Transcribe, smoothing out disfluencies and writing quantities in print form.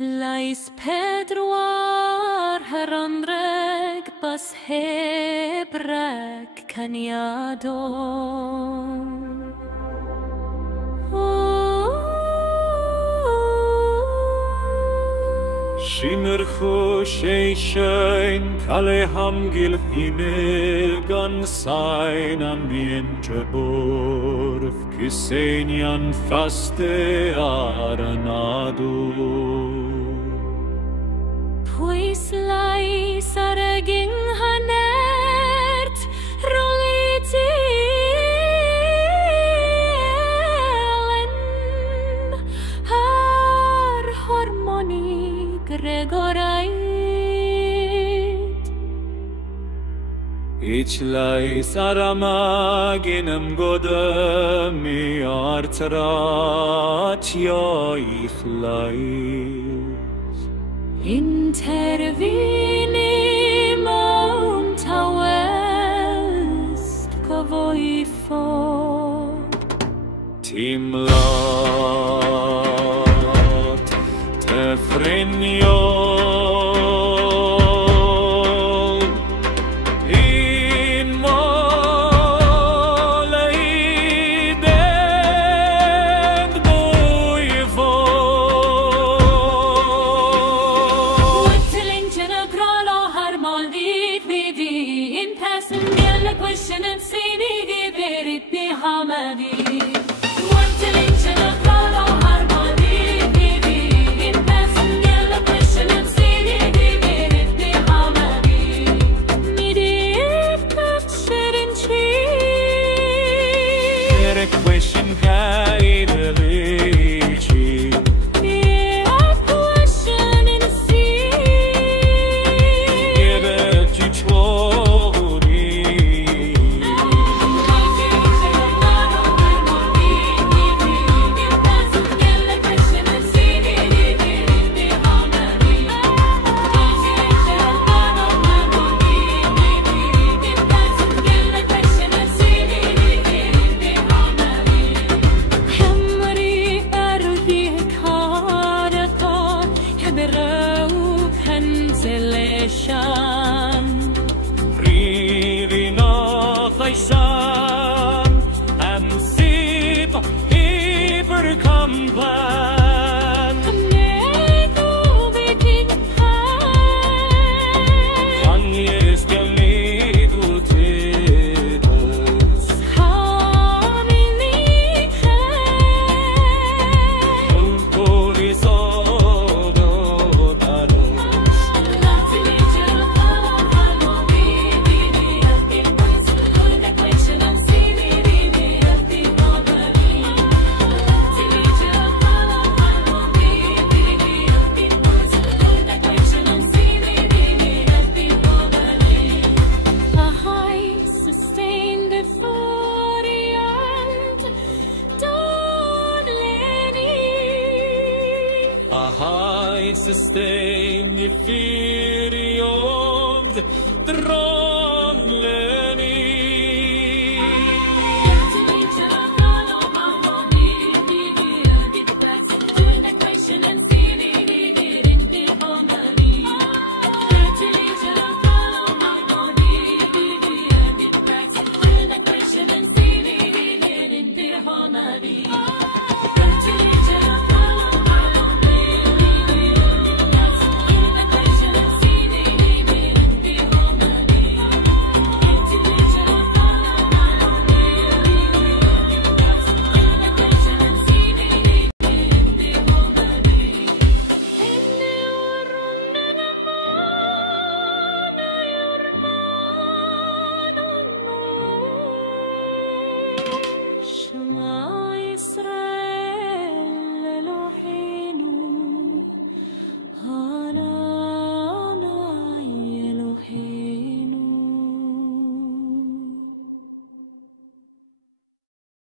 Lais pedwar her andreg bas hebreg caniado. Shimmer chushe schein kale hamgil himel gan sein ambiente borf kisenian faste aranado. Puis lais areging hanert roliti har harmoni gregorait. Ich lais aramaginem godem mi artrat ja ich lais. Intervini tawest kavoi fo Timlat tefrenyo in moleideg boivo Wittelingene gralo harmonik vidi in passen gelle question and sini berit bihamadi question guide lichi question in the sea give it to chori and sip hyper compan Agnes gelidutedos high sustain the fury of the throne.